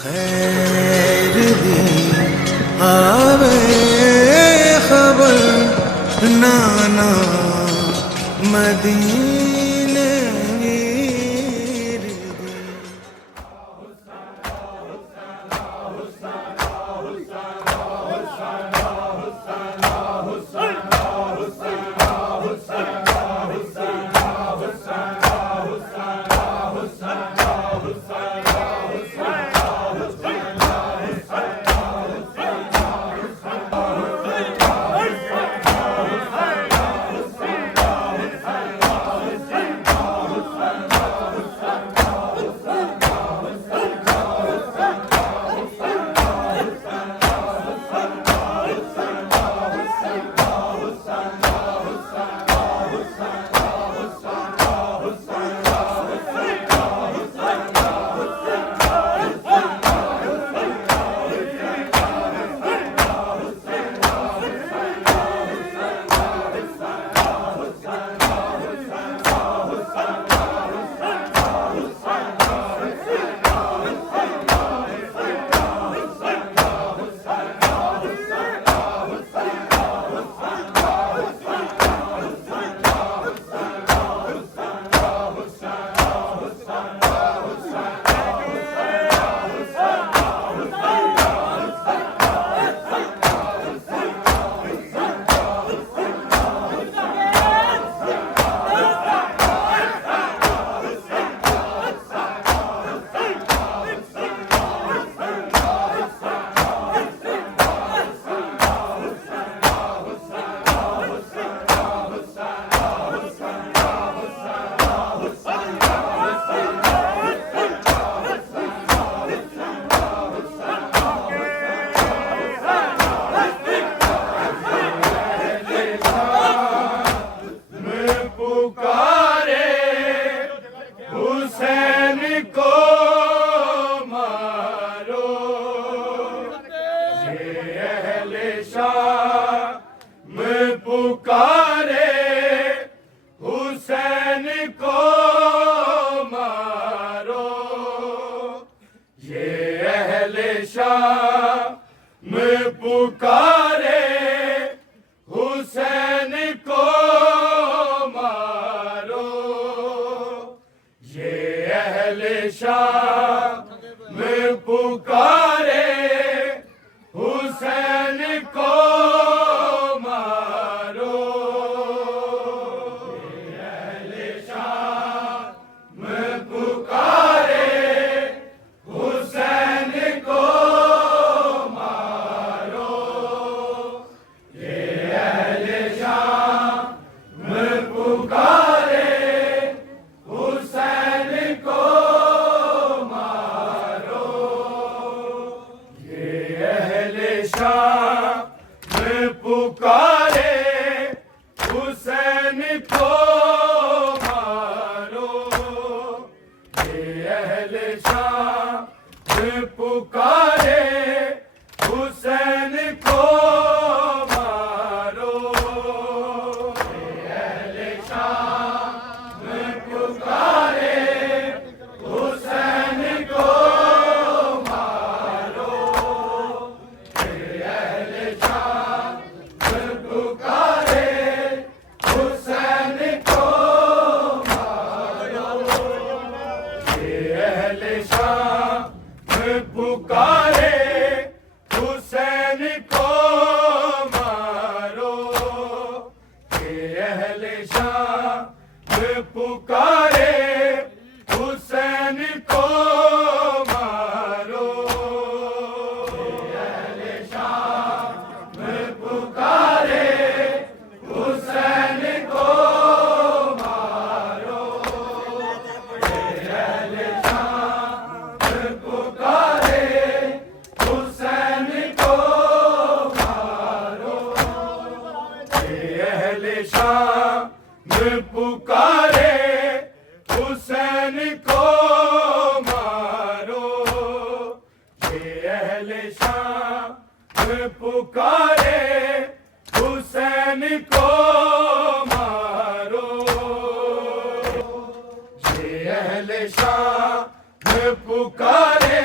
खैर दी आवे खबर नाना मदीने वीर दी। में पुकारे हुसैन को मारो, ये अहले शाम में पुकारे हुसैन को मारो, ये अहले शाम में पुकारे हुसैन को मारो, ये अहले शाम में पुकारे हुसैन को मारो, ये अहले शाम में पुकारे हुसैन को मारो, ये अहले शाम में पुकारे हुसैन को मारो, ये अहले शाम में पुकारे हुसैन को मारो, ये अहले शाम में पुकारे हुसैन को मारो, ये अहले शाम में पुकारे हुसैन को मारो, ये अहले शाम में पुकारे हुसैन को मारो, ये अहले शाम में पुकारे हुसैन को मारो, ये अहले शाम में पुकारे हुसैन को मारो, ये अहले शाम में पुकारे हुसैन को मारो, ये अहले शाम में पुकारे हुसैन को मारो, ये अहले शाम में पुकारे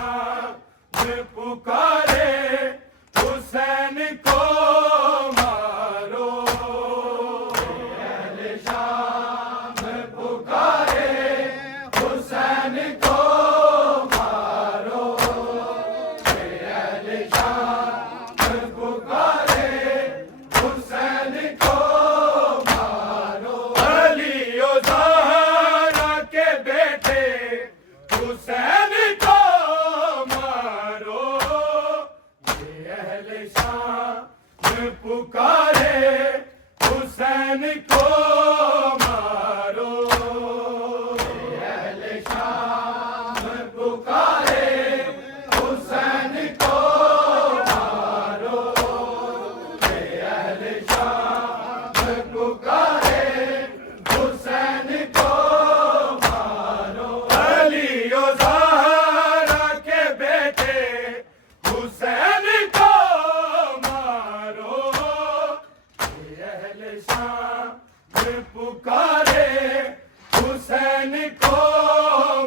शाम पुकारे हुसैन को मारो। अहले शाम पुकारे हुसैन को मारो। अहले शाम पुकारे हुसैन को मारो। अली ओ ज़हरा के बेटे हुसैन को मारो। ये अहले शाम पुकारे हुसैन को मारो। ये अहले शाम पुकारे हुसैन को मारो। ये अहले शाम पुकारे हुसैन को मारो। अली ओ ज़हरा के बेटे हुसैन को मारो। ये अहले शाम पुकारे हुसैन को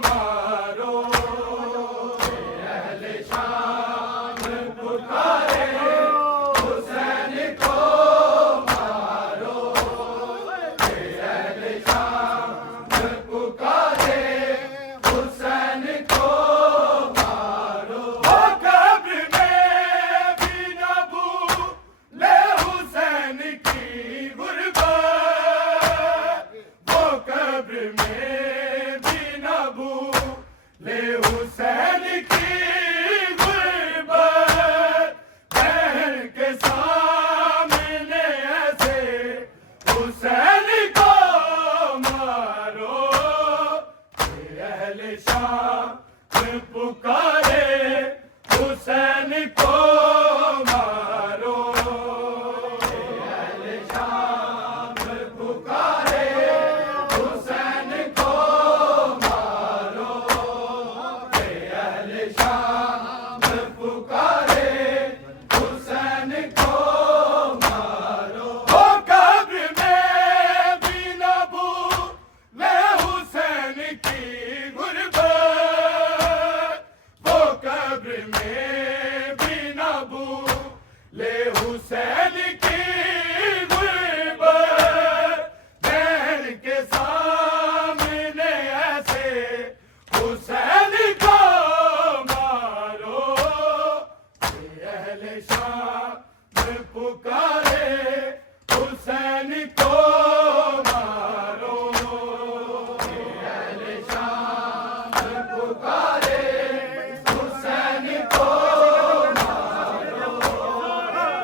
मारो। ये अहले शाम पुकारे हुसैन को मारो। ये अहले शाम पुकारे हुसैन को मारो। वो कब्र में भी न भूले हुसैन की गुर्बत। वो कब्र में भी न भूले हुसैन की गुर्बत। बहन के सामने ऐसे हुसैन को मारो। ये अहले शाम पुकारे हुसैन को मारो। ये अहले शाम पुकारे हुसैन को मारो। ये अहले शाम पुकारे हुसैन को मारो। वो कब्र में भी न भूले हुसैन की गुर्बत। वो कब्र में भी न भूले हुसैन की गुर्बत। बहन के सामने ऐसे हुसैन को मारो। ये अहले शाम पुकारे हुसैन को मारो। ये अहले शाम पुकारे हुसैन को मारो।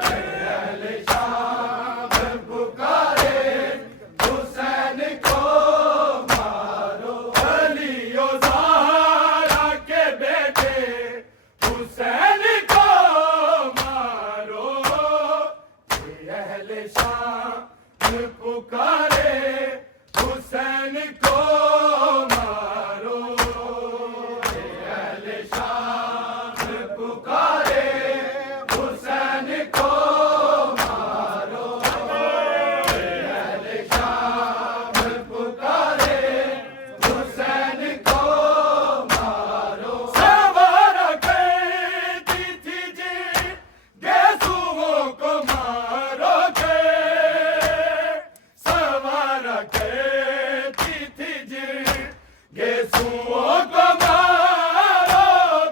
ये अहले शाम पुकारे हुसैन को मारो। अली ओ ज़हरा के बेटे हुसैन को मारो। ये अहले शाम पुकारे हुसैन को मारो। ये अहले शाम पुकारे हुसैन को मारो। ये अहले शाम पुकारे हुसैन को मारो। सवारा करती थी जी गेसुओं को मारो के। सवारा करती थी जी गेसुओं को मारो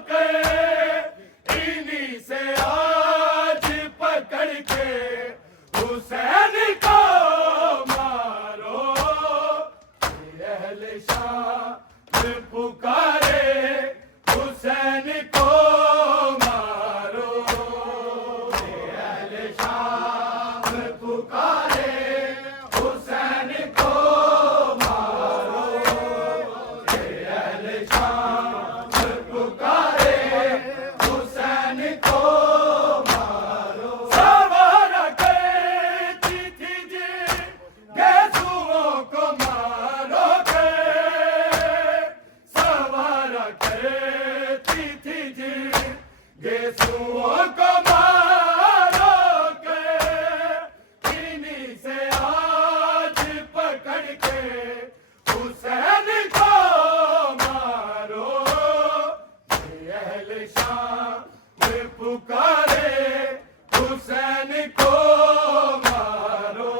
के। इन्हीं से आज पकड़ के हुसैन को मारो। ये अहले शाम पुकारे हुसैन को मारो। ये अहले शाम पुकारे हुसैन को मारो। ये अहले शाम पुकारे हुसैन को मारो। सवारा करती थी जी गेसुओं को मारो के। सवारा करती थी जी गेसुओं को मारो के। इन्हीं से आज पकड़ के हुसैन को मारो। ये अहले शाम पुकारे हुसैन को मारो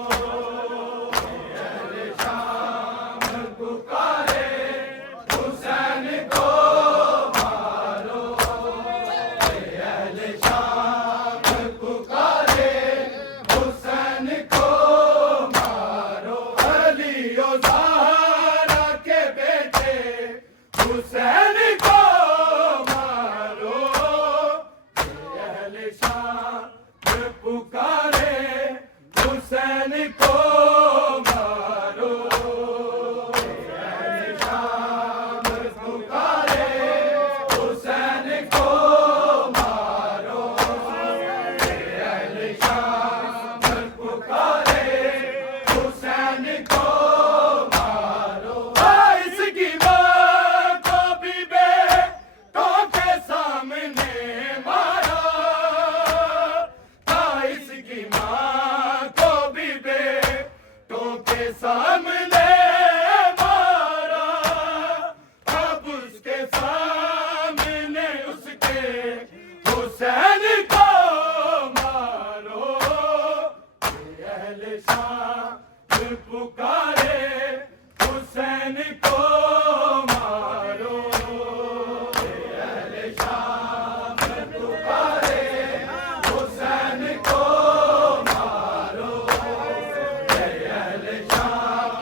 अहले शाम पुकारे हुसैन को मारो अहले शाम पुकारे हुसैन को मारो अली ओ ज़हरा के बेटे हुसैन को मारो अहले शाम पुकारे हुसैन को मारो अहले शाम पुकारे हुसैन को मारो अहले शाम पुकारे हुसैन को मारो इसकी मां को भी बेटों के सामने मारा इसकी मां को भी बेटों के सामने मारा अब उसके सामने उसके हुसैन को मारो अहले शाम पुकारे हुसैन को मारो अहले शाम पुकारे हुसैन को मारो अहले शाम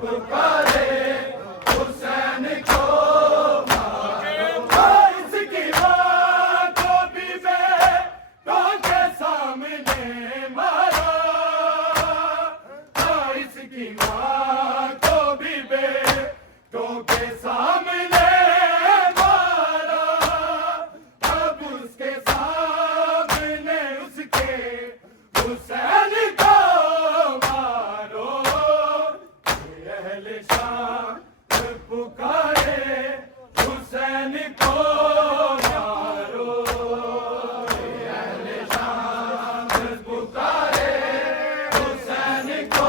पुकारे हुसैन को मारो इसकी मां को भी बेटों के सामने मारा इसकी मां को भी बेटों के सामने मारा अब उसके सामने उसके हुसैन को मारो अहले शाम पुकारे हुसैन को मारो अहले शाम पुकारे हुसैन को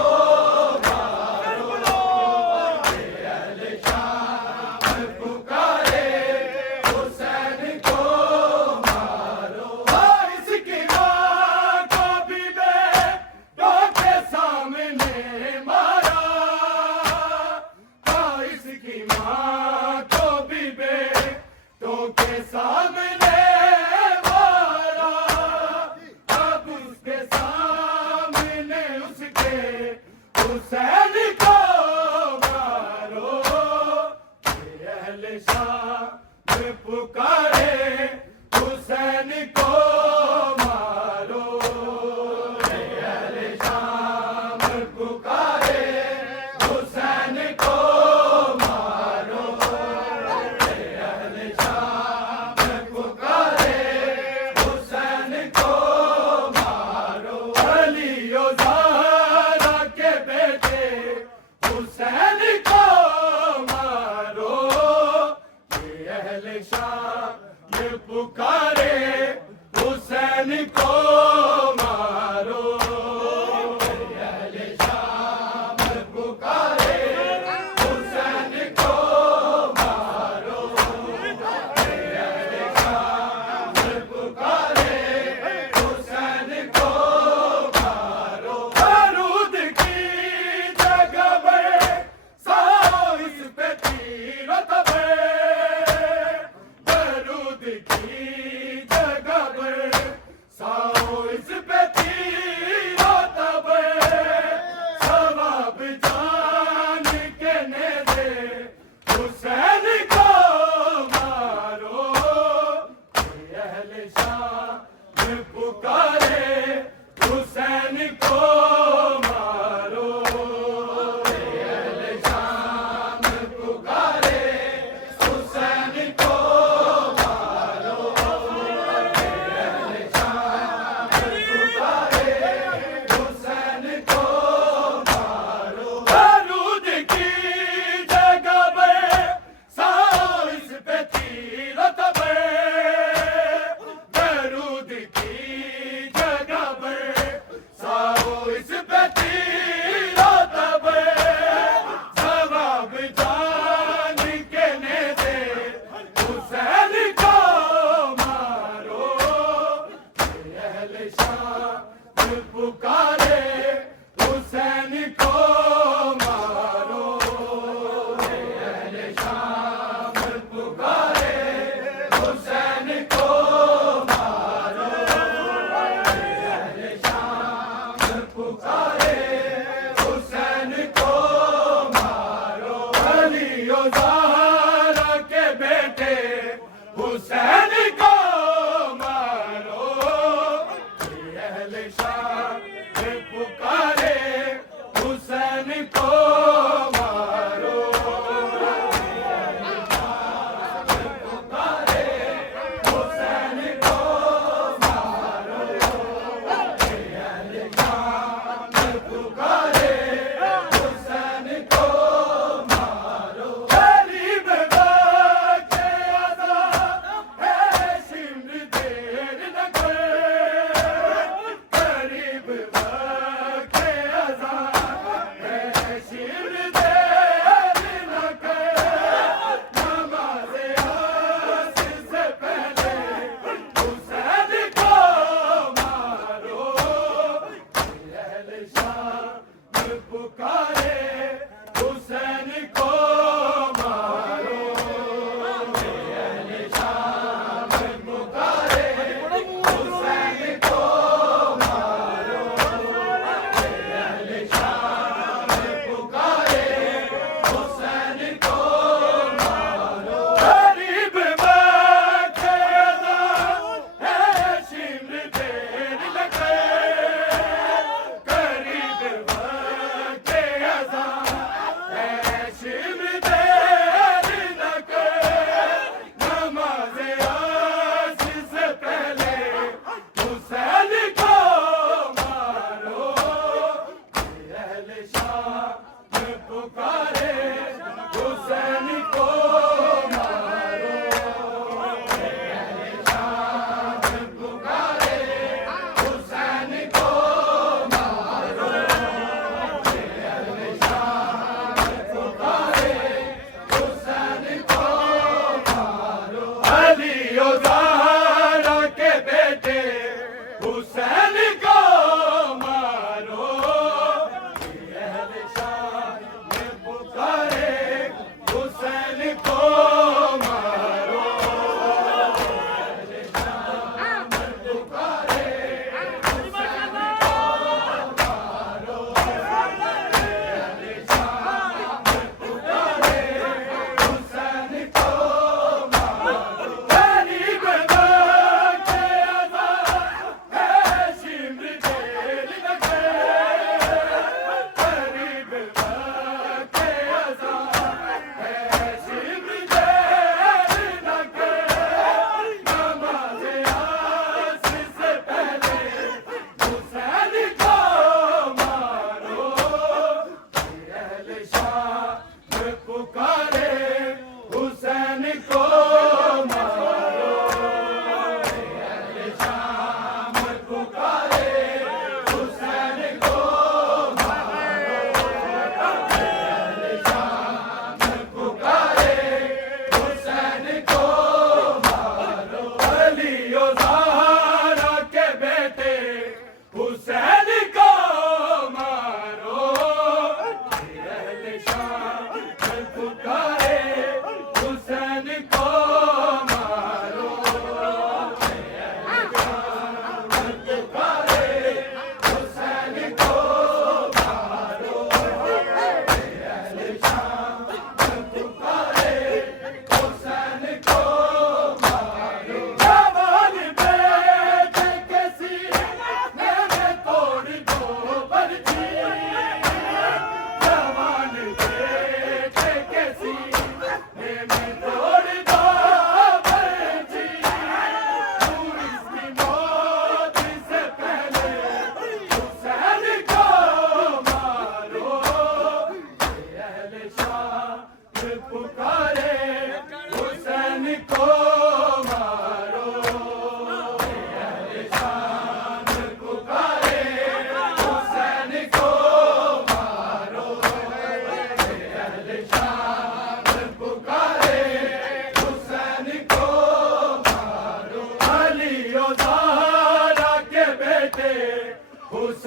मारो अहले शाम पुकारे हुसैन को मारो इसकी मां को भी बेटों के सामने मारा इसकी मां को भी बेटों के सामने मारा अब उसके सामने उसके हुसैन को मारो अहले शाम पुकारे हुसैन को मारो अहले शाम पुकारे हुसैन को मारो अहले शाम पुकारे हुसैन को मारो अली ओ ज़हरा के बेटे हुसैन को मारो अहले शाम पुकारे हुसैन को मारो अहले शाम पुकारे हुसैन को मारो अहले शाम पुकारे हुसैन को मारो बारूद की जगह पे साओ इस पे तीरों तबे बारूद की जगह पे साओ इस पे तीरों तबे सवाब जान के नेज़े हुसैन को मारो अहले शाम पुकारे हुसैन को मारो अहले शाम पुकारे हुसैन को मारो अहले शाम पुकारे हुसैन को मारो बारूद की जगह पे साओ इस पे तीरों तबे बारूद की जगह पे साओ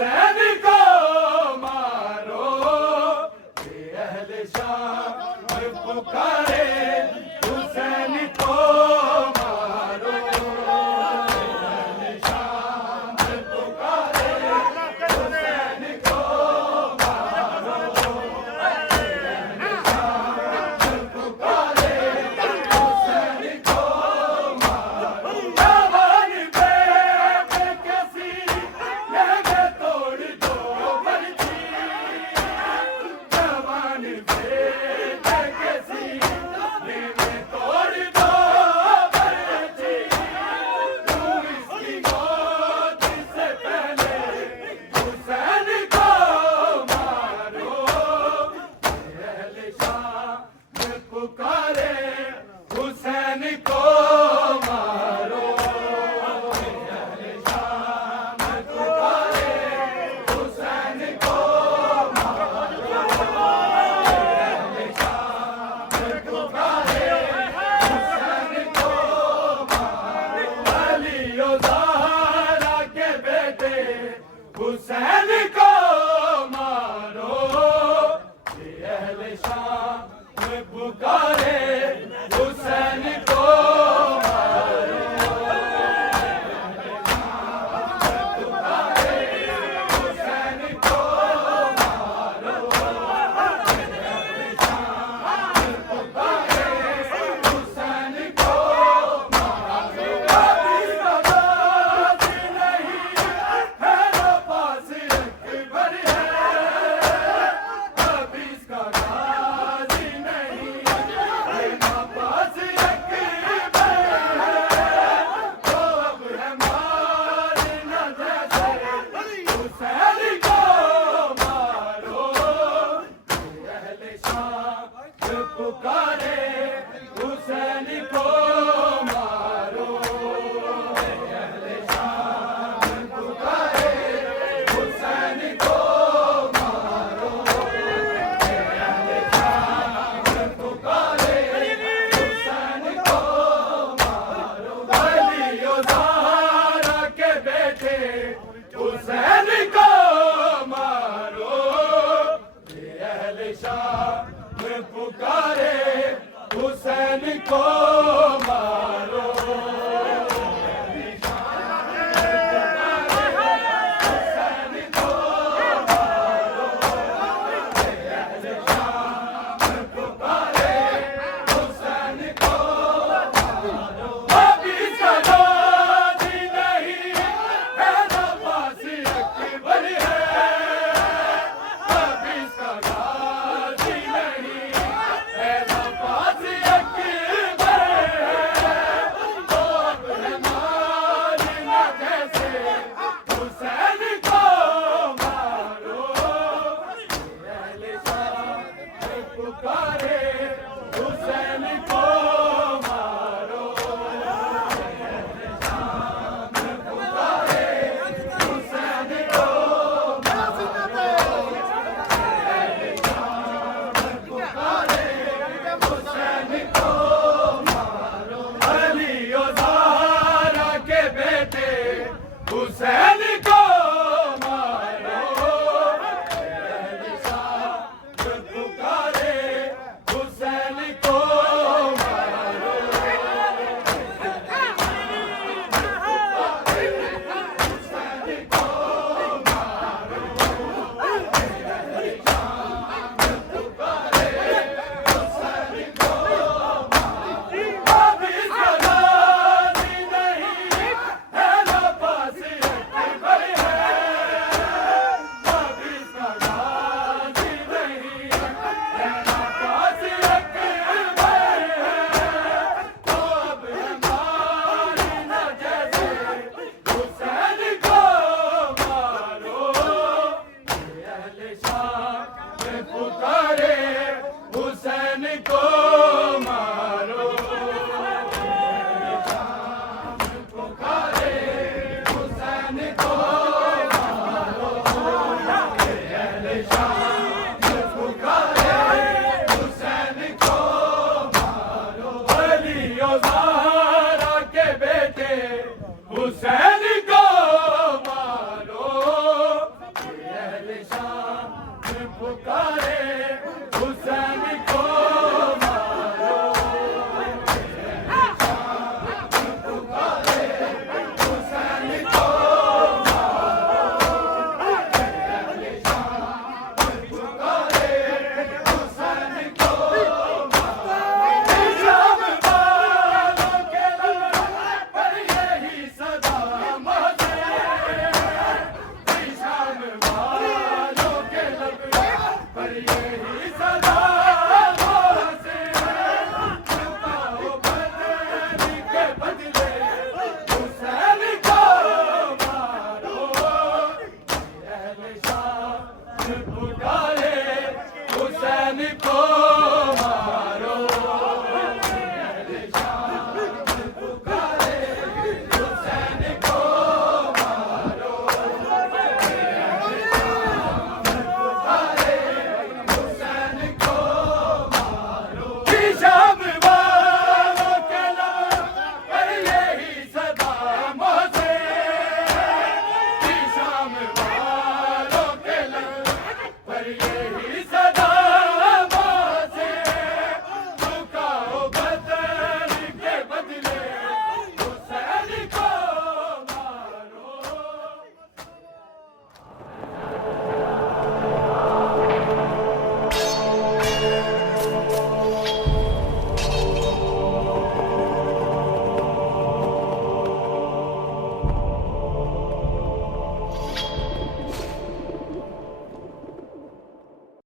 हुसैन को मारो, ये अहले शाम पुकारे हुसैन को मारो, अहले शाम पुकारे हुसैन को मारो, अहले शाम पुकारे हुसैन को मारो। जवान बेकसी लगे तोड़ दो बरछी, जवान बेकसी लगे तोड़ दो बरछी, तू इसकी मौत से पहले हुसैन को मारो, अहले शाम पुकारे हुसैन को मारो, अहले शाम पुकारे हुसैन को मारो, अहले शाम पुकारे हुसैन को मारो। अली